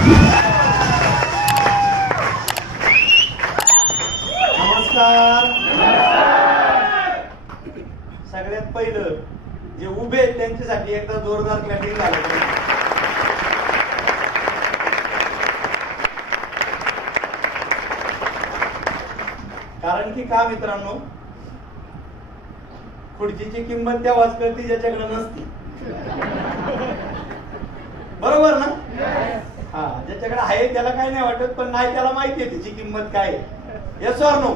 नमस्कार. सगळ्यात पहिलं जे उभे आहेत त्यांच्यासाठी एकदा जोरदार क्लॅपिंग झालं. कारण की का मित्रांनो, खुर्चीची किंमत तेव्हाच कळती ज्याच्याकडे नसती. बरोबर ना? हा, ज्याच्याकडे आहे त्याला काही नाही वाटत, पण नाही त्याला माहिती आहे त्याची किंमत काय आहे. Yes or no?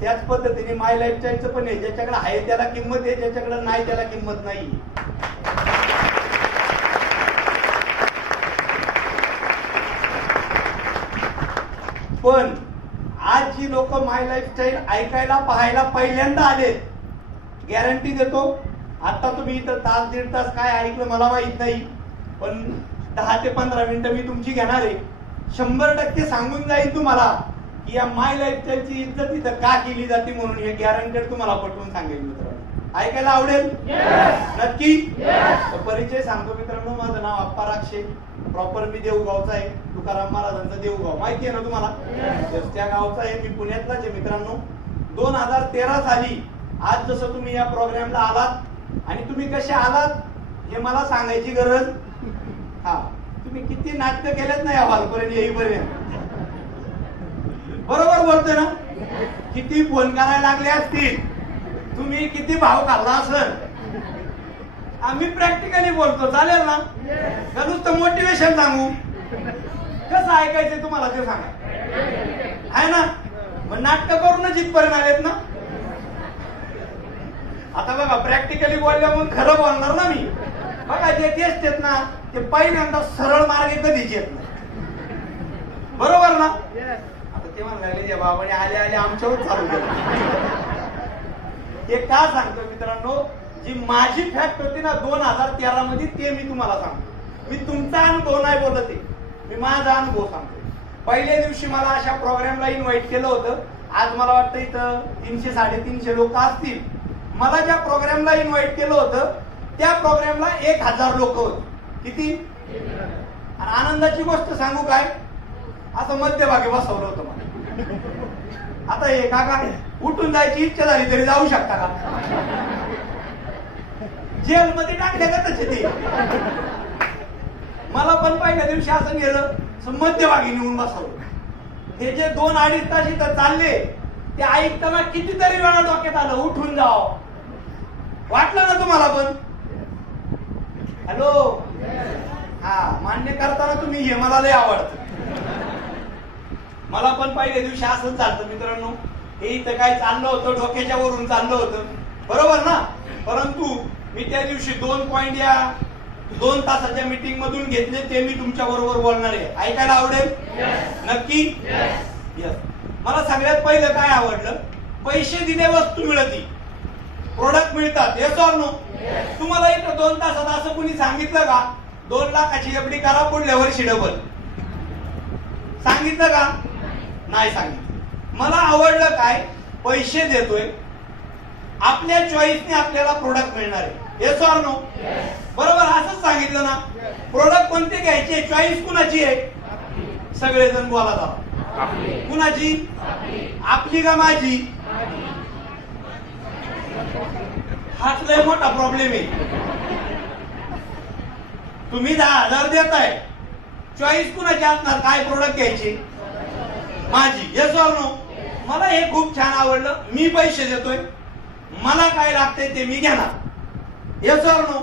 त्याच पद्धतीने माय लाईफस्टाईलचं पण आहे. ज्याच्याकडे आहे त्याला किंमत आहे, ज्याच्याकडे नाही त्याला किंमत नाही. पण आज जी लोक माय लाईफस्टाईल ऐकायला पाहायला पहिल्यांदा आले, गॅरंटी देतो आता तुम्ही इथं तास दीड तास काय ऐकलं मला माहित नाही, पण 10 ते 15 मिनिटं मी तुमची घेणार आहे. 100% सांगून जाईल तुम्हाला की या माय लाईफस्टाईलची इज्जत इथं का केली जाते, म्हणून हे गॅरंटेड तुम्हाला पटवून सांगेल. मित्रांनो ऐकायला आवडेल? नक्की. परिचय सांगतो मित्रांनो, माझं नाव अप्पा राक्षे, प्रॉपर मी देऊगावचा आहे. तुकाराम महाराजांचा देऊगाव माहिती आहे ना तुम्हाला? त्या गावचा आहे. मी पुण्यातलाच आहे मित्रांनो. 2013 साली आज जसं तुम्ही या प्रोग्रामला आलात आणि तुम्ही कसे आलात हे मला सांगायची गरज. हा, तुम्ही किती नाटक केलेत ना या हॉलपर्यंत येईपर्यंत. बरोबर बोलतोय ना? किती फोन करायला लागले असतील, तुम्ही किती भाव खाल्ला असेल. आम्ही प्रॅक्टिकली बोलतो, चालेल ना? का नुसतं मोटिवेशन सांगू? कसं ऐकायचं तुम्हाला ते सांगा, आहे ना? मग नाटक करूनच इथपर्यंत आलेत ना. आता बघा, प्रॅक्टिकली बोलल्या मग खरं बोलणार ना मी. बघा, जे टेस्ट आहेत ना ते पहिल्यांदा सरळ मार्गे कधीच येत नाही. बरोबर ना? आता ते म्हणाले बाबाने आले आले आमच्यावर चालू केलं. हे का सांगतो मित्रांनो, जी माझी फॅक्ट होती ना 2013 मध्ये, ते मी तुम्हाला सांगतो. मी तुमचा अनुभव नाही बोलत आहे, मी माझा अनुभव सांगतो. पहिल्या दिवशी मला अशा प्रोग्रामला इन्व्हाइट केलं होतं. आज मला वाटतं इथं 300-350 लोक असतील. मला ज्या प्रोग्रामला इन्व्हाइट केलं होतं त्या प्रोग्रामला 1000 लोक होते. किती? आणि आनंदाची गोष्ट सांगू काय, असं मध्यभागी बसवलं होतं मला. आता हे काका उठून जायची इच्छा झाली तरी जाऊ शकता का? जेलमध्ये टाकले का तसे ते? मला पण पहिल्या दिवशी असं गेलं, मध्यभागी नेऊन बसवलं. हे जे 2-2.5 तास इथं चालले ते ऐकताना कितीतरी वेळा डोक्यात आलं उठून जाव. वाटलं ना तुम्हाला पण? हॅलो, हा, मान्य करताना तुम्ही हे मला लय आवडतं. मला पण पहिल्या दिवशी असंच चालतं मित्रांनो. हे इथं काय चाललं होतं, डोक्याच्या वरून चाललं होतं, बरोबर ना? परंतु मी त्या दिवशी 2 पॉइंट या 2 तासाच्या मीटिंग मधून घेतले, ते मी तुमच्या बरोबर बोलणार आहे. ऐकायला आवडेल? नक्की. यस. मला सगळ्यात पहिलं काय आवडलं, पैसे दिले वस्तू मिळती, प्रोडक्ट मिळतात. Yes or no? तुम्हाला इथं 2 तासात असं कुणी सांगितलं का 2 लाखाची एफडी करा पुढल्या वर्षी डबल? सांगितलं का? नाही सांगितलं. मला आवडलं काय, पैसे देतोय, आपल्या चॉईसने आपल्याला प्रोडक्ट मिळणार आहे. Yes or no? बरोबर, असंच सांगितलं ना. प्रोडक्ट कोणते घ्यायचे, चॉईस कुणाची आहे? सगळेजण बोला जावा. कुणाची? आपली का माझी? हाच लय मोठा प्रॉब्लेम आहे. तुम्ही 10,000 देताय, चॉईस कुणाची असणार, काय प्रोडक्ट घ्यायचे? माझी. Yes or no? मला हे खूप छान आवडलं. मी पैसे देतोय, मला काय लागतंय ते मी घेणार. Yes or no?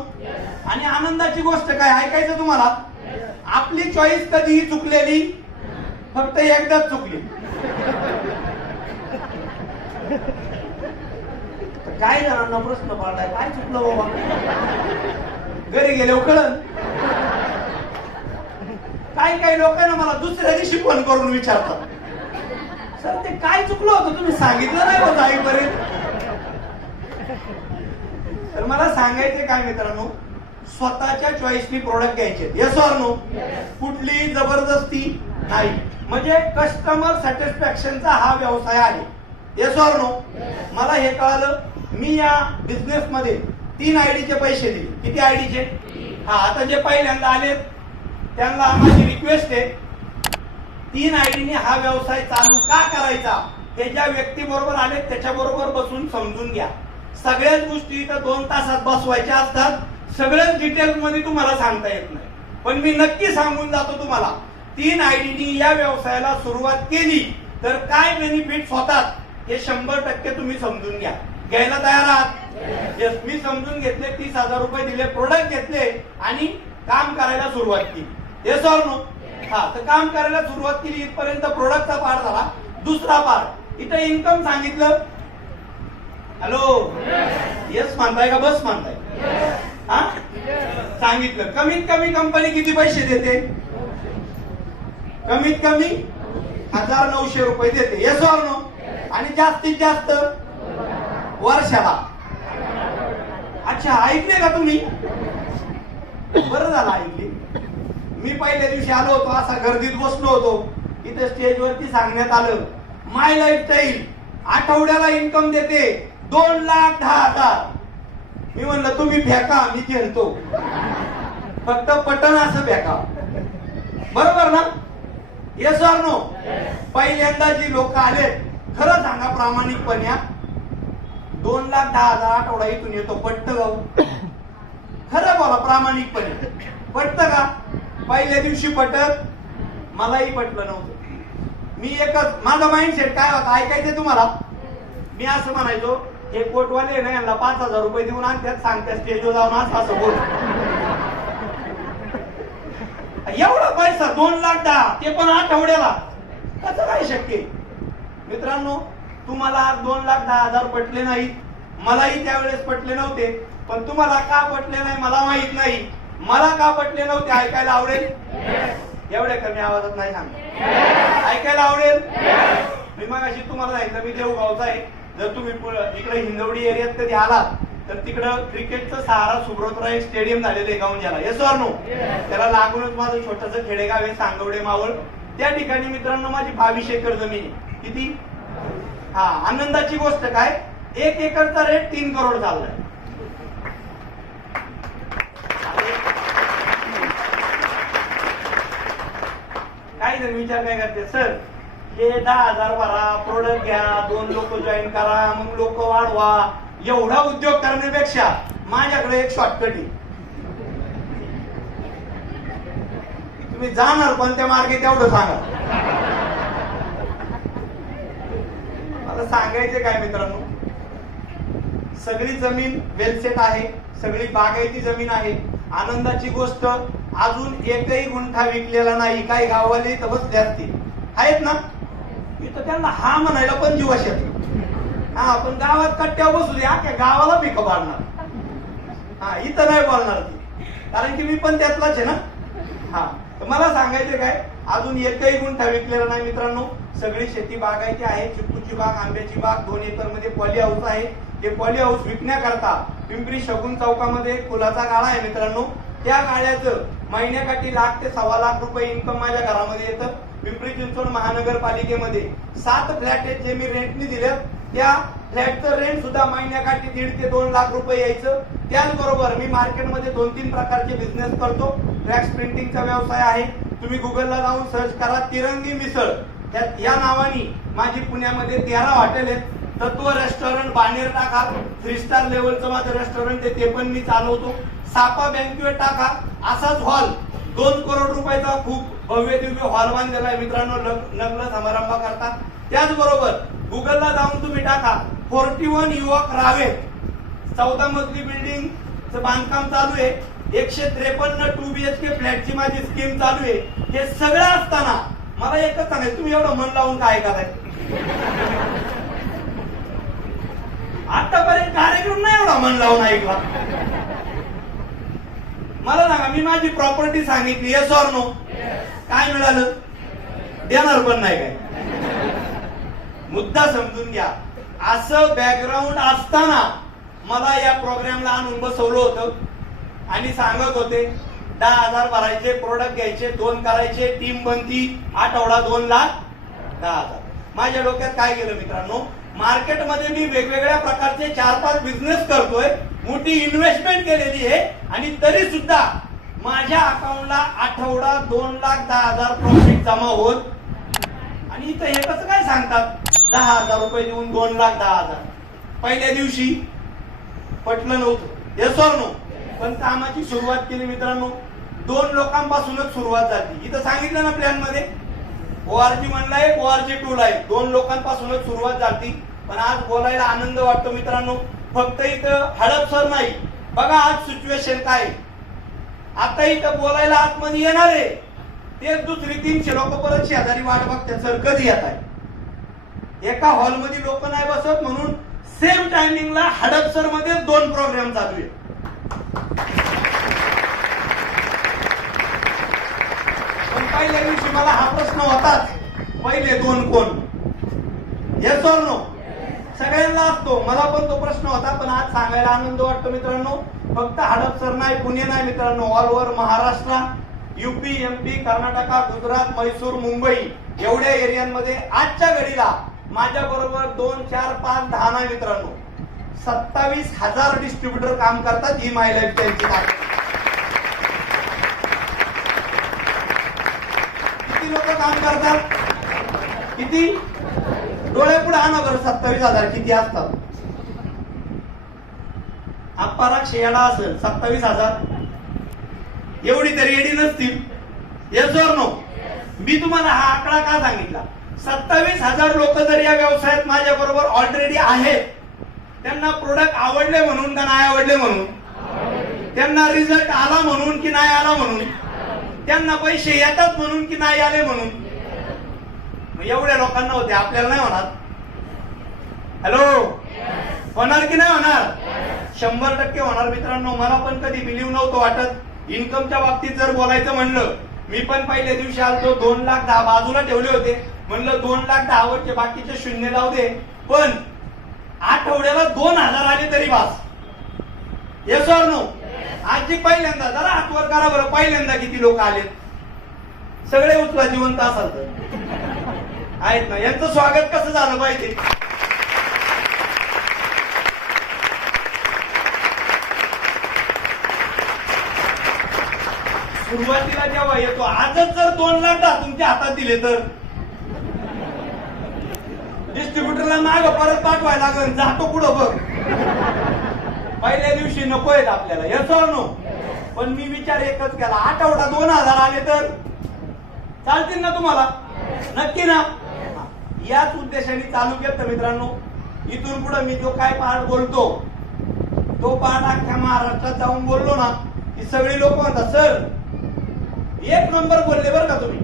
आणि आनंदाची गोष्ट काय ऐकायचं तुम्हाला, आपली चॉईस कधीही चुकलेली, फक्त एकदाच चुकली. काय जणांना प्रश्न पडलाय, काय चुकलं बाबा? घरी गेले कळलं. काही लोकांना मला दुसऱ्या दिवशी फोन करून विचारतात, सर ते काय चुकलं होतं, तुम्ही सांगितलं नाही होतं आईपर्यंत. तर मला सांगायचे काय मित्रांनो, स्वतःच्या चॉईसनी प्रोडक्ट घ्यायचे. Yes or no? कुठली जबरदस्ती नाही. म्हणजे कस्टमर सॅटिस्फॅक्शनचा हा व्यवसाय आहे. Yes or no? मला हे कळालं. मी या बिझनेस मध्ये 3 आयडीचे पैसे दिले. किती आयडीचे? हा, आता जे पहिल्यांदा आले त्यांना माझी रिक्वेस्ट आहे, 3 आयडीने हा व्यवसाय चालू का करायचा हे ज्या व्यक्ती बरोबर आले त्याच्याबरोबर बसून समजून घ्या. सगळ्याच गोष्टी इथं 2 तासात बसवायच्या असतात. सगळ्याच डिटेल मध्ये तुम्हाला सांगता येत नाही, पण मी नक्की सांगून जातो तुम्हाला, 3 आयडीनी या व्यवसायाला सुरुवात केली तर काय बेनिफिट्स होतात हे 100% तुम्ही समजून घ्या. घ्यायला तयार आहात? येस. मी समजून घेतले, 30,000 रुपये दिले, प्रोडक्ट घेतले आणि काम करायला सुरुवात केली. Yes or no? हा, तर काम करायला सुरुवात केली इथपर्यंत प्रोडक्टचा पार्ट झाला. दुसरा पार्ट इथं इन्कम सांगितलं. हॅलो, येस म्हणताय का बस म्हणताय? हा, सांगितलं. कमीत कमी कंपनी किती पैसे देते? कमीत कमी 1900 रुपये देते. Yes or no? आणि जास्तीत जास्त वर्षाला. अच्छा, ऐकले का तुम्ही? बरं झालं ऐकले. मी पहिल्या दिवशी आलो होतो, असा गर्दीत बसलो होतो, इथे स्टेजवरती सांगण्यात आलं माय लाईफस्टाईल आठवड्याला इन्कम देते 2,10,000. मी म्हणलं तुम्ही फेका, मी खेळतो. फक्त पटन असं फेका. बरोबर ना? Yes or no? पहिल्यांदा जी लोक आले, खरं सांगा प्रामाणिकपणे, 2,10,000 आठवडा इथून येतो, पटतं गाव? खरं बोला प्रामाणिकपणे, पटतं का? पहिल्या दिवशी पटत, मलाही पटलं नव्हतं. मी एकच, माझा माइंडसेट काय होता ऐकायचं तुम्हाला? मी असं म्हणायचो, हे कोटवाले ना यांना 5,000 रुपये देऊन आणतात, सांगतात स्टेजवर जाऊन असं बोल. एवढा पैसा 2,10,000 ते पण आठवड्याला, कसं काय शक्य? मित्रांनो, तुम्हाला 2,10,000 पटले नाहीत, मलाही त्यावेळेस पटले नव्हते. पण तुम्हाला का पटले नाही मला माहित नाही. मला का पटले नव्हते ऐकायला आवडेल? एवढ्या कमी आवाजात नाही सांग, ऐकायला आवडेल? मी मगाशी तुम्हाला सांगितलं मी देवगावचा आहे. जर तुम्ही इकडे हिंदवडी एरियात कधी आलात तर तिकडं क्रिकेटचं सहारा सुब्रतराव एक स्टेडियम झालेलं आहे गावंजाला. Yes or no? त्याला लागूनच माझं छोटस खेडेगाव आहे सांगवडे मावळ. त्या ठिकाणी मित्रांनो माझी 22 एकर जमीन आहे. किती? हा, आनंदाची गोष्ट काय, 1 एकरचा रेट 3 करोड चाललाय. काही जण विचार काय करते, सर हे 10,000 भरा, प्रोडक्ट घ्या, 2 लोक जॉईन करा, मग लोक वाढवा, एवढा उद्योग करण्यापेक्षा माझ्याकडे एक शॉर्टकट आहे. तुम्ही जाणार कोणत्या मार्गे तेवढं सांगा. मला सांगायचे काय मित्रांनो, सगळी जमीन वेलसेट आहे, सगळी बागायती जमीन आहे. आनंदाची गोष्ट, अजून एकही गुंठा विकलेला नाही. काही गाववाले तर बसले असतील आहेत ना, मी तर त्यांना हा म्हणायला पण जीवाश येतो. हा, पण गावात कट्ट्यावर बसू द्या, त्या गावाला पिक पाडणार. हा, इथं नाही बोलणार ती, कारण की मी पण त्यातलाच आहे ना. हा, तर मला सांगायचं काय, अजून एकही गुंठा विकलेला नाही मित्रांनो. सगळी शेती बागायती आहे. चिक्कूची बाग, आंब्याची बाग, 2 एकर मध्ये पॉली हाऊस आहे. हे पॉली हाऊस विकण्याकरता पिंपरी शगुन चौकामध्ये फुलाचा गाळा आहे मित्रांनो. त्या गाळ्याचं महिन्याकाठी लाख ते 1.25 लाख रुपये इन्कम माझ्या घरामध्ये येतं. पिंपरी चिंचवड महानगरपालिकेमध्ये 7 फ्लॅट आहेत जे मी रेंटनी दिलेत. त्या फ्लॅटचं रेंट सुद्धा महिन्याकाठी 1.5 ते 2 लाख रुपये यायचं. त्याचबरोबर मी मार्केटमध्ये 2-3 प्रकारचे बिझनेस करतो. ट्रॅक्स प्रिंटिंगचा व्यवसाय आहे. तुम्ही गुगलला जाऊन सर्च करा तिरंगी मिसळ, या नावाने माझी पुण्यामध्ये 13 हॉटेल आहेत. तत्व रेस्टॉरंट बाणेर टाका, 3 स्टार लेवलचं माझं रेस्टॉरंट आहे, ते पण मी चालवतो. सापा बँक्वेट टाका, असाच हॉल 2 करोड रुपयाचा खूप भव्य दिव्य हॉल बांधलेला आहे मित्रांनो, लग्न समारंभ करता. त्याचबरोबर गुगलला जाऊन तुम्ही टाका 41 युवक रावेत, 14 मजली बिल्डिंगचं बांधकाम चालू आहे. 153 2 BHK फ्लॅटची माझी स्कीम चालू आहे. हे सगळं असताना मला एकच सांगायचं, तुम्ही एवढं मन लावून काय करायचं? आतापर्यंत कार्यक्रम नाही एवढा मन लावून ऐकला. मला सांगा, मी माझी प्रॉपर्टी सांगितली, येस ऑर नो? काय मिळालं? देणार पण नाही काय. मुद्दा समजून घ्या. असं बॅकग्राऊंड असताना मला या प्रोग्रामला आणून बसवलं होतं आणि सांगत होते 10,000 भरायचे, प्रोडक्ट घ्यायचे, 2 करायचे, टीम बनती, आठवडा 2,10,000. माझ्या डोक्यात काय केलं मित्रांनो, मार्केटमध्ये मी वेगवेगळ्या प्रकारचे 4-5 बिझनेस करतोय, मोठी इन्व्हेस्टमेंट केलेली आहे आणि तरी सुद्धा माझ्या अकाउंटला आठवडा 2,10,000 प्रॉफिट जमा होत, आणि इथं हे कसं काय सांगतात 10,000 रुपये देऊन 2,10,000? पहिल्या दिवशी पटलं नव्हतं, येस ऑर नो? पण कामाची सुरुवात केली मित्रांनो, 2 लोकांपासूनच सुरुवात झाली. इथं सांगितलं ना प्लॅन मध्ये, ORG म्हणलाय, ORG 2 ला आहे, 2 लोकांपासूनच सुरुवात झाली. पण आज बोलायला आनंद वाटतो मित्रांनो. फक्त इथं हडपसर नाही, बघा आज सिच्युएशन काय. आता इथं बोलायला आतमध्ये येणार आहे, तेच 200-300 लोक परत शेजारी वाट बघतात, सर कधी येत आहे. एका हॉलमध्ये लोक नाही बसत, म्हणून सेम टायमिंगला हडपसर मध्ये 2 प्रोग्राम चालू आहे. पण पहिल्या दिवशी मला हा प्रश्न होताच, पहिले 2 कोण? Yes or no? सगळ्यांना असतो, मला पण तो प्रश्न होता. पण आज सांगायला आनंद वाटतो मित्रांनो, फक्त हडपसर नाही, पुणे नाही मित्रांनो, all over Maharashtra, UP, MP, Karnataka, Gujarat, Mysore, Mumbai एवढ्या एरियांमध्ये आजच्या घडीला माझ्या बरोबर 2, 4, 5, 10 नाही मित्रांनो, 27,000 डिस्ट्रीब्युटर काम करतात. ही माय लाईफस्टाईलची ताकद. किती लोक काम करतात? किती? डोळे पुढे आणा बरं, 27,000 किती असतात? अपराग शेळा असेल 27,000, एवढी तरी एडी नसतील. Yes or no? मी तुम्हाला हा आकडा का सांगितला? 27,000 लोक जर या व्यवसायात माझ्या बरोबर ऑलरेडी आहेत, त्यांना प्रोडक्ट आवडले म्हणून का नाही आवडले म्हणून, त्यांना रिझल्ट आला म्हणून की नाही आला म्हणून, त्यांना पैसे येतात म्हणून की नाही आले म्हणून, एवढ्या लोकांना होते, आपल्याला नाही होणार? हॅलो, होणार की नाही होणार? 100% होणार मित्रांनो. मला पण कधी बिलीव्ह नव्हतं वाटत. इन्कमच्या बाबतीत जर बोलायचं म्हणलं, मी पण पहिल्या दिवशी आलतो, 2,10,000 बाजूला ठेवले होते, म्हणलं 2,10,000 वरचे बाकीचे शून्य लावू दे, पण आठवड्याला 2,000 आले तरी बास. Yes or no? आजची पहिल्यांदा जरा हातवर करा बरं, पहिल्यांदा किती लोक आलेत? सगळे उचला जिवंत असाल तर आहेत ना. यांचं स्वागत कसं झालं पाहिजे? सुरुवातीला जेव्हा येतो, आजच जर 2,10,000 तुमच्या हातात दिले तर डिस्ट्रीब्युटरला माग परत पाठवायला लागेल, जातो पुढं बघ. पहिल्या दिवशी नको आहेत आपल्याला, येस ऑर नो? पण मी विचार एकच केला, आठवडा 2,000 आले तर चालतील ना तुम्हाला? नक्की ना? याच उद्देशाने चालू केलं मित्रांनो. इथून पुढे मी जो काय पाठ बोलतो, तो पाठ अख्ख्या महाराष्ट्रात जाऊन बोललो ना, की सगळी लोक म्हणतात, सर 1 नंबर बोलले बरं का तुम्ही,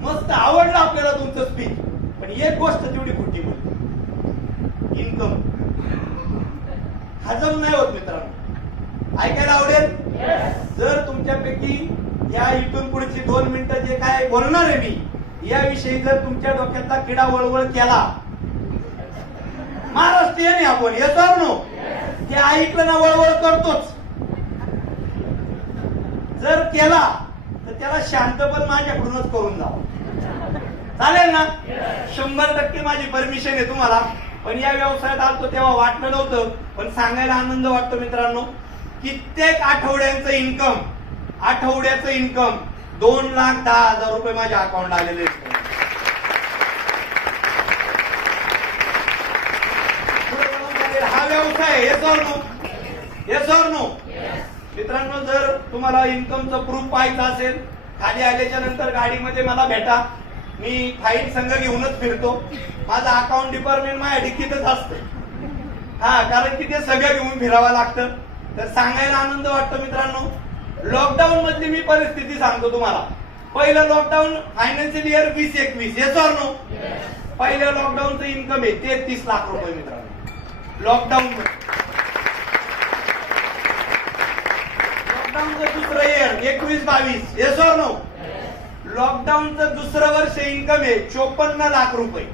मस्त आवडलं आपल्याला तुमचं स्पीच. पण एक गोष्ट तेवढी खोटी बोलली, इन्कम हजम नाही होत मित्रांनो. ऐकायला आवडेल? जर तुमच्यापैकी या इथून पुढची 2 मिनिटं जे काय बोलणार आहे मी, याविषयी जर तुमच्या डोक्यातला किडा वळवळ केला, महाराष्ट्रीयन आहे आपण, येस ऑर नो? ते ऐकलं ना वळवळ करतोच. जर केला तर त्याला शांत पण माझ्याकडूनच करून जावं, चालेल ना? 100% माझी परमिशन आहे तुम्हाला. पण या व्यवसायात आलतो तेव्हा वाटलं नव्हतं, पण सांगायला आनंद वाटतो मित्रांनो. कित्येक आठवड्याचं इन्कम 2,10,000 रुपये माझ्या अकाउंटला आलेले आहेत. हा व्यवसाय, yes or no? Yes or no? मित्रांनो, जर तुम्हाला इन्कमचं प्रूफ पाहायचं असेल, खाली आल्याच्या नंतर गाडीमध्ये मला भेटा, मी फाईल संघ घेऊनच फिरतो. माझं अकाउंट डिपार्टमेंट माझ्या डिक्कीतच असतं. कारण की ते सगळं घेऊन फिरावं लागतं. तर सांगायला आनंद वाटतो मित्रांनो. लॉकडाऊन मधली मी परिस्थिती सांगतो तुम्हाला. पहिलं lockdown financial year 2021, yes or no? पहिल्या लॉकडाऊनचं इन्कम आहे 33 लाख रुपये मित्रांनो. लॉकडाऊन लॉकडाऊनचं दुसरं इयर 21-22, येस ऑर नो? लॉकडाऊनचं दुसरं वर्ष इन्कम आहे 54 लाख रुपये.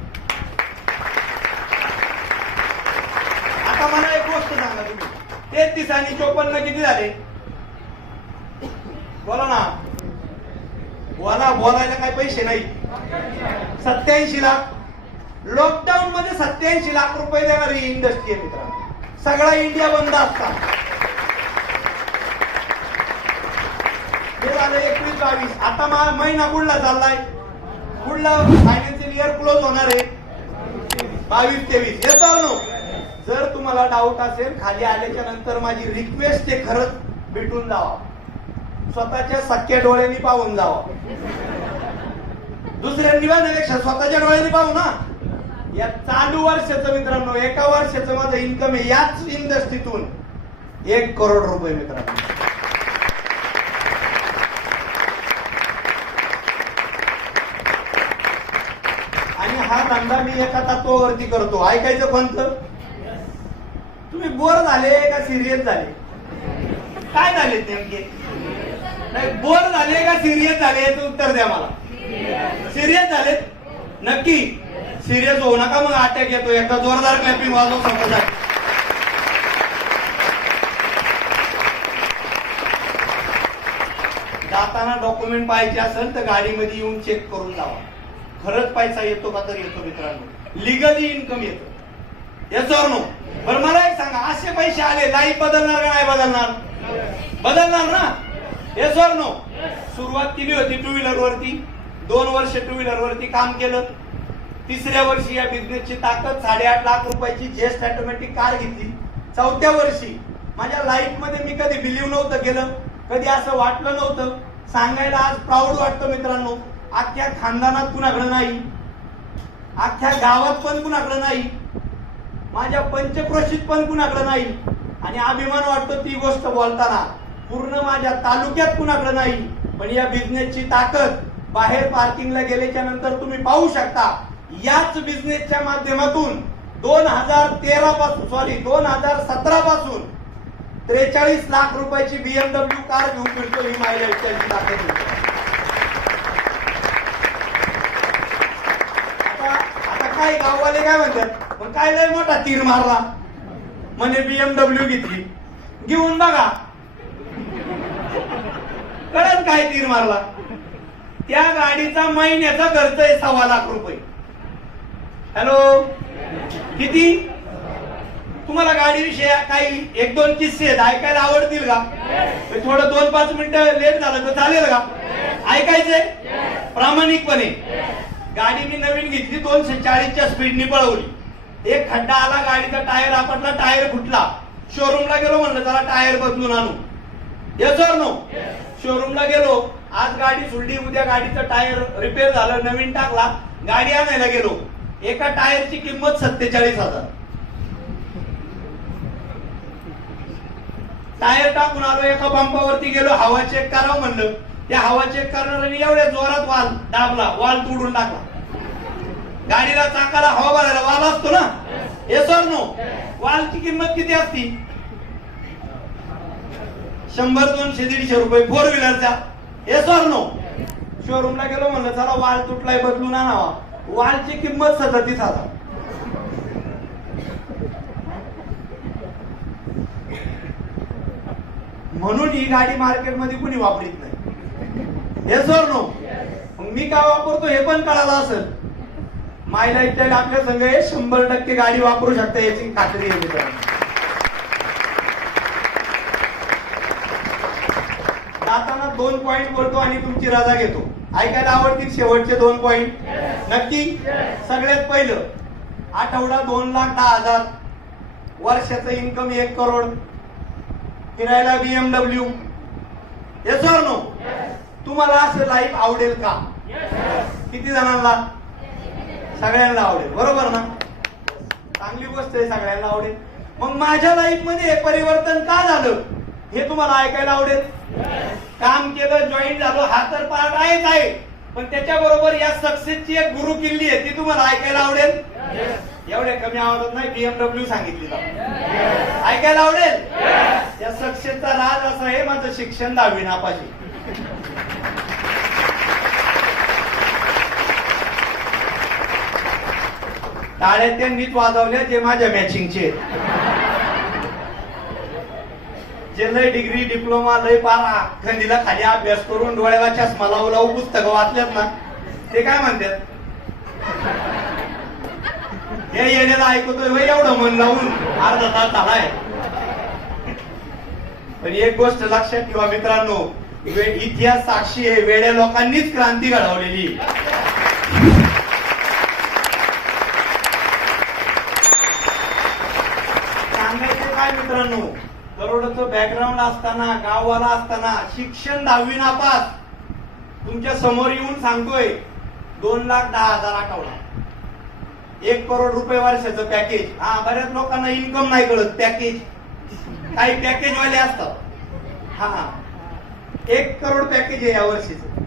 आता मला एक गोष्ट सांगा तुम्ही, 33 आणि 54 किती झाले? बोला ना, बोलायला काही पैसे नाही. 87 लाख. लॉकडाऊन मध्ये 87 लाख रुपये देणारी इंडस्ट्री आहे मित्रांनो. सगळा इंडिया बंद असता. हे झालं 21-22. आता महिना कुठला चाललाय, कुठला फायनान्शियल इयर क्लोज होणार आहे 22-23. येतो नो. जर तुम्हाला डाऊट असेल, खाली आल्याच्या नंतर माझी रिक्वेस्ट आहे, खरंच भेटून जावा, स्वतःच्या सख्या डोळ्यांनी पाहून जावा. दुसऱ्यांनी बघण्यापेक्षा स्वतःच्या डोळ्यांनी पाहू ना. या चालू वर्षाचं मित्रांनो, एका वर्षाचं माझं इन्कम आहे याच इंडस्ट्रीतून 1 करोड रुपये मित्रांनो. आणि हा धंदा मी एका तत्वावरती करतो. ऐकायचं कोणतं? तुम्ही बोर झाले का सिरियस झाले? काय झाले नेमके? नाही, बोर झाले का सिरियस झाले याचं उत्तर द्या मला. सिरियस झाले? नक्की सिरियस होऊ नका, मग अटॅक येतो. एकदा जोरदार क्लॅपिंग वाजव स्वतःसाठी. जाताना डॉक्युमेंट पाहिजे असेल तर गाडीमध्ये येऊन चेक करून जावा, खरंच पैसा येतो का तर येतो मित्रांनो. लिगली इन्कम येतो. Yes or no? बरं मला एक सांगा, असे पैसे आले लाईफ बदलणार का नाही बदलणार? बदलणार ना. Yes or no? सुरुवात केली होती टू व्हीलर वरती, 2 वर्ष टू व्हीलर वरती काम केलं. 3ऱ्या वर्षी या बिझनेसची ताकद 8.5 लाख रुपयाची जेस्ट ऑटोमॅटिक कार घेतली. 4थ्या वर्षी माझ्या लाईफ मध्ये मी कधी बिलीव्ह नव्हतं केलं, कधी असं वाटलं नव्हतं. सांगायला आज प्राऊड वाटतं मित्रांनो. अख्ख्या खानदानात कुणाकडे नाही, अख्ख्या गावात पण कुणाकडे नाही, माझ्या पंचक्रोशीत पण कुणाकडे नाही. आणि अभिमान वाटतो ती गोष्ट बोलताना. पूर्ण माझ्या तालुक्यात कुणाकडे नाही. पण या बिझनेसची ताकद बाहेर पार्किंगला गेल्याच्या नंतर तुम्ही पाहू शकता. याच बिझनेसच्या माध्यमातून 2017 पासून 43 लाख रुपयाची BMW कार घेऊन फिरतो. ही माझ्या लाईफस्टाईलची ताकद. आता काय गाववाले काय म्हणतात, पण काय लय मोठा तीर मारला म्हणे BMW घेतली. घेऊन बघा कळत काय तीर मारला. त्या गाडीचा महिन्याचा खर्च आहे 1.25 लाख रुपये. हॅलो, किती? तुम्हाला गाडीविषयी काही 1-2 किस्से आहेत, ऐकायला आवडतील का? थोडं 2-5 मिनिटं लेट झालं तर चालेल का? ऐकायचंय प्रामाणिकपणे. गाडी मी नवीन घेतली, 240च्या स्पीडनी पळवली. एक खड्डा आला, गाडीचा टायर आपटला, टायर फुटला. शोरूमला गेलो, म्हणलं चला टायर बदलून आणू. Yes or no? शोरूमला गेलो, आज गाडी सुलटी, उद्या गाडीचं टायर रिपेअर झालं, नवीन टाकला. गाडी आणायला गेलो, एका टायरची किंमत 47,000. टायर टाकून आलो, एका पंपावरती गेलो, हवा चेक करावं म्हणलं. त्या हवा चेक करणाऱ्याने एवढ्या जोरात वाल दाबला, वाल तोडून टाकला. गाडीला चाकाला हवा भरायला वाल असतो ना. Yes or no? वालची किंमत किती असती? 100, 200, 150 रुपये 4 व्हीलरचा. Yes or no? शोरूमला गेलो, म्हणलं चला वाल तुटलाय बदलून आणावा. वालची किंमत 37,000. म्हणून ही गाडी मार्केटमध्ये कुणी वापरीत नाही. Yes or no? मी का वापरतो हे पण कळालं असेल. माय लाईफस्टाईल आपल्या संघ 100% गाडी वापरू शकता याची खात्री आहे मित्रांनो. जाताना 2 पॉइंट बोलतो आणि तुमची रजा घेतो. ऐकायला आवडतील शेवटचे 2 पॉइंट? नक्की. सगळ्यात पहिलं, आठवडा 2,10,000, वर्षाचं इन्कम 1 करोड, फिरायला BMW. Yes or no? तुम्हाला असं लाईफ आवडेल का? किती जणांना? सगळ्यांना आवडेल, बरोबर ना? चांगली गोष्ट आहे, सगळ्यांना आवडेल. मग माझ्या लाईफ मध्ये हे परिवर्तन का झालं हे तुम्हाला ऐकायला आवडेल. काम केलं, जॉईन झालो, हा तर पार्ट आहेच आहे, पण त्याच्याबरोबर या सक्सेसची एक गुरु किल्ली आहे, ती तुम्हाला ऐकायला आवडेल. एवढ्या कमी आवाजात नाही, BMW सांगितली तर ऐकायला आवडेल. या सक्सेसचा राज असा आहे, माझं शिक्षण 10वी नापाशी. टाळ्या त्यांनीच वाजवल्या जे माझ्या मॅचिंगचे. जे लय डिग्री, डिप्लोमा, लय पारा खंदीला खाली अभ्यास करून डोळ्याला चष्मा लावून पुस्तकं वाचल्यात ना, ते काय म्हणतात, हे येण्याला ऐकतोय एवढं मन लावून अर्धा तास झालाय. पण एक गोष्ट लक्षात ठेवा मित्रांनो, इतिहास साक्षी आहे, वेड्या लोकांनीच क्रांती घडवलेली. सांगायचं काय मित्रांनो, करोडचं बॅकग्राऊंड असताना, गाववाला असताना, शिक्षण 10वी नापास, तुमच्या समोर येऊन सांगतोय 2,10,000 आठवडा, 1 करोड रुपये वर्षाचं पॅकेज. हा, बऱ्याच लोकांना इन्कम नाही कळत. पॅकेज, काही पॅकेज वाले असतात. हा, 1 करोड पॅकेज आहे या वर्षीचं.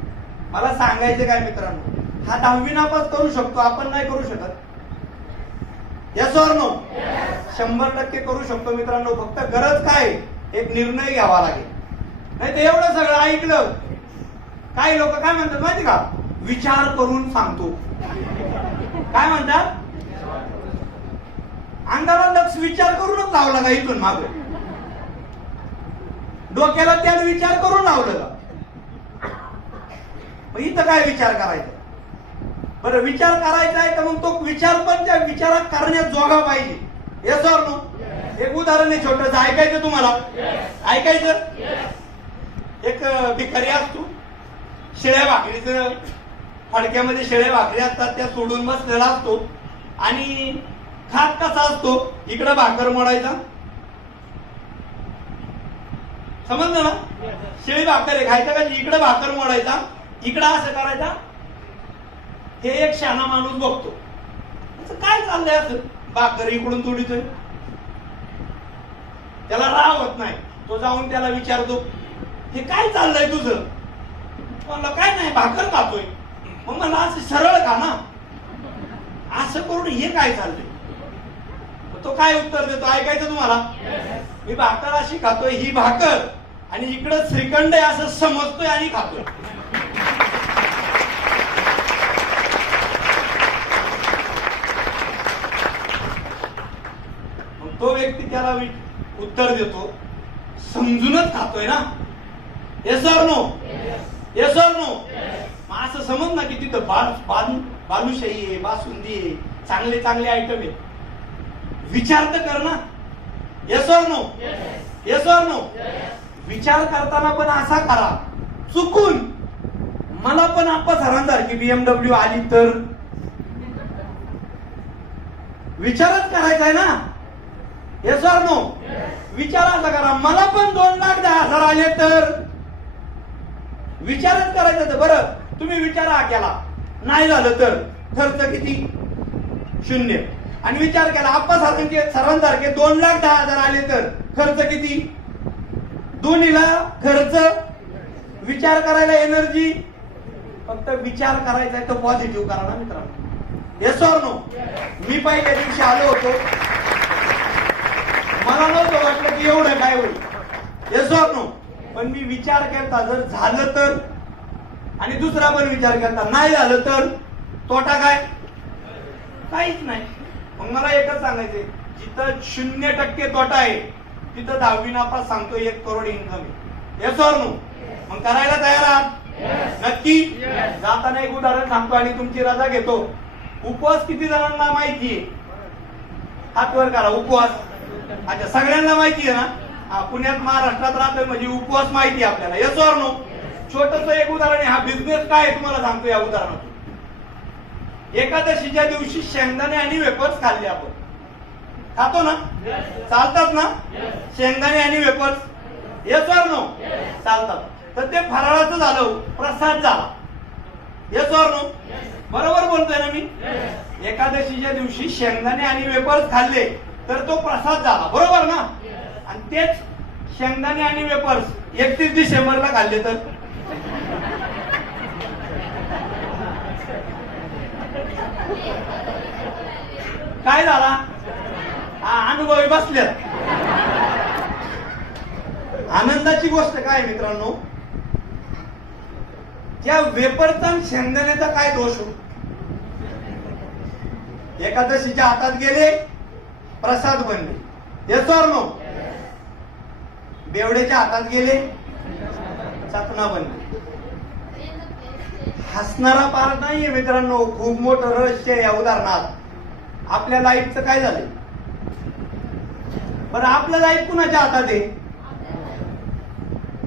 मला सांगायचं काय मित्रांनो, हा 10वी नापास करू शकतो, आपण नाही करू शकत? Yes or no? 100% करू शकतो मित्रांनो. फक्त गरज काय, एक निर्णय घ्यावा लागेल. नाही तर एवढं सगळं ऐकलं, काही लोक काय म्हणतात माहिती का, विचार करून सांगतो. काय म्हणतात? अंगाला लक्ष विचार करूनच लावला का इथून माग? डोक्याला त्याला विचार करून लावलं का? इथं काय विचार करायचा? बरं, विचार करायचा आहे तर मग तो विचार पण त्या विचारात करण्यात जोगा पाहिजे. Yes or no? एक उदाहरण आहे छोटंसं, ऐकायचं तुम्हाला? ऐकायचं? एक भिकारी असतो, शेळ्या भाकरीचं फडक्यामध्ये शेळ्या भाकरी असतात, त्या सोडून बसलेला असतो आणि खात कसा असतो, इकडं भाकर मोडायचा, समजलं ना? शेळी भाकर आहे, खायचं का? इकडं भाकर मोडायचा, इकडं असं करायचा. हे एक शहाणा माणूस बघतो, काय चाललंय असं, भाकर इकडून तोडीतोय. त्याला राग होत नाही. तो जाऊन त्याला विचारतो, हे काय चाललंय तुझं? म्हणलं काय नाही, भाकर खातोय. मग मला असं सरळ खा ना, असं करून हे काय चाललंय? तो काय उत्तर देतो, ऐकायचं तुम्हाला? मी भाकर अशी खातोय, ही भाकर, आणि इकडं श्रीखंड आहे असं समजतोय आणि खातोय. मग तो व्यक्ती त्याला उत्तर देतो, समजूनच खातोय ना? Yes or no? Yes or no? असं समज ना की तिथं बालुशाही आहे, बासुंदी आहे, चांगले चांगले आयटम आहे. विचार तर कर ना. Yes or no? Yes or no? विचार करताना पण असा करा, चुकून मला पण आप्पा सरांसारखी BMW आली तर? विचारच करायचा आहे ना. Yes or no? विचार असा करा, मला पण 2,10,000 आले तर? विचारच करायचा. तर बरं, तुम्ही विचार हा केला, नाही झालं तर खर्च किती? 0. आणि विचार केला आप्पा सरांसारखे 2,10,000 आले तर खर्च किती? दोन्हीला खर्च, विचार करायला एनर्जी. फक्त विचार करायचा आहे तर पॉझिटिव्ह करा ना मित्रांनो. Yes or no? मी पहिल्या दिवशी आलो होतो, मला नव्हतं वाटलं की एवढं काय होईल. Yes or no? पण मी विचार केला, जर झालं तर, आणि दुसरा पण विचार केला, नाही झालं तर तोटा काय? काहीच नाही. मग मला एकच सांगायचंय, जिथं 0% तोटा आहे तिथं 10वी नापास सांगतो 1 करोड इन्कम आहे. Yes or no? मग करायला तयार आहात? नक्की. जाताना एक उदाहरण सांगतो आणि तुमची रजा घेतो. उपवास किती जणांना माहितीये? हात वर करा. उपवास अच्छा, सगळ्यांना माहिती आहे ना? पुण्यात महाराष्ट्रात राहतोय म्हणजे उपवास माहिती आहे आपल्याला. Yes or no? छोटस एक उदाहरण आहे. हा बिझनेस काय आहे तुम्हाला सांगतो या उदाहरणातून. एकादशीच्या दिवशी शेंगदाणे आणि वेफर्स खाल्ले आपण. खातो ना? चालतात ना शेंगदाणे आणि वेफर्स? Yes or no? चालतात. तर ते फराळाचं झालं, प्रसाद झाला. Yes or no? बरोबर बोलतोय ना मी? एकादशीच्या दिवशी शेंगदाणे आणि वेफर्स खाल्ले तर तो प्रसाद झाला, बरोबर ना? आणि तेच शेंगदाणे आणि वेफर्स 31 डिसेंबरला खाल्ले तर काय झाला? अनुभवी बसल्यात. आनंदाची गोष्ट काय मित्रांनो, त्या वेफरचा आणि शेंगदाण्याचा काय दोष हो? एकादशीच्या हातात गेले, प्रसाद बनले. Yes or no? बेवड्याच्या हातात गेले, चकना बनले. हसणारा पार नाहीये मित्रांनो, खूप मोठं रहस्य आहे या उदाहरणात. आपल्या लाईफचं काय झालंय? बरं, आपलं लाईफ कुणाच्या हातात आहे?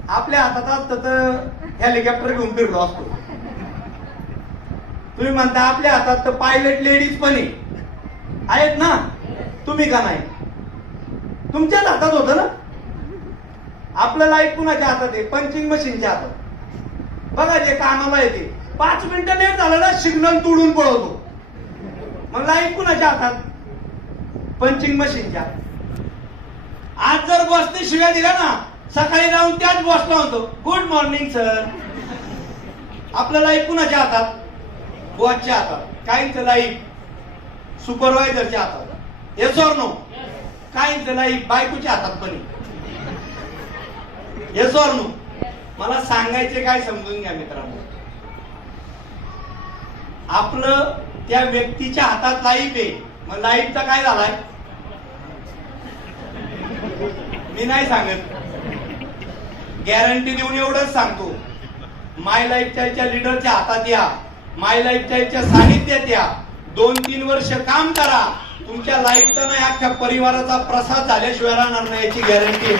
आपल्या हातात असतं तर हेलिकॉप्टर घेऊन फिरलो असतो. तुम्ही म्हणता आपल्या हातात तर पायलट लेडीज पण आहेत ना, तुम्ही का नाही? तुमच्याच हातात होतं ना. आपलं लाईफ कुणाच्या हातात आहे? पंचिंग मशीनच्या हातात. बघा जे कामाला येते 5 मिनिटं लेट झालं ना सिग्नल तोडून पळवतो. मग लाईफ कुणाच्या हातात? पंचिंग मशीनच्या. आज जर बसने शिव्या दिल्या ना, सकाळी जाऊन त्याच बसला होतो गुड मॉर्निंग सर. आपलं लाईफ कुणाच्या हातात? बॉसच्या हातात. काहींचं लाईफ सुपरवायझरच्या हातात. Yes or no? काहींचं लाईफ बायकोच्या हातात पण. Yes or no? मला सांगायचे काय समजून घ्या मित्रांनो. आपलं त्या व्यक्तीच्या हातात लाईफ आहे. मग लाईफचा काय झालाय? मी नाही सांगत. गॅरंटी देऊन एवढंच सांगतो, माय लाईफच्या लीडरच्या हातात या, माय लाईफच्या सानिध्यात या, 2-3 वर्ष काम करा. तुमच्या लाईफचा नाही अख्ख्या परिवाराचा प्रसाद झाल्याशिवाय राहणार नाही याची गॅरंटी आहे.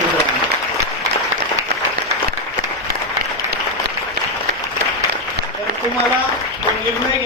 तर तुम्हाला निर्णय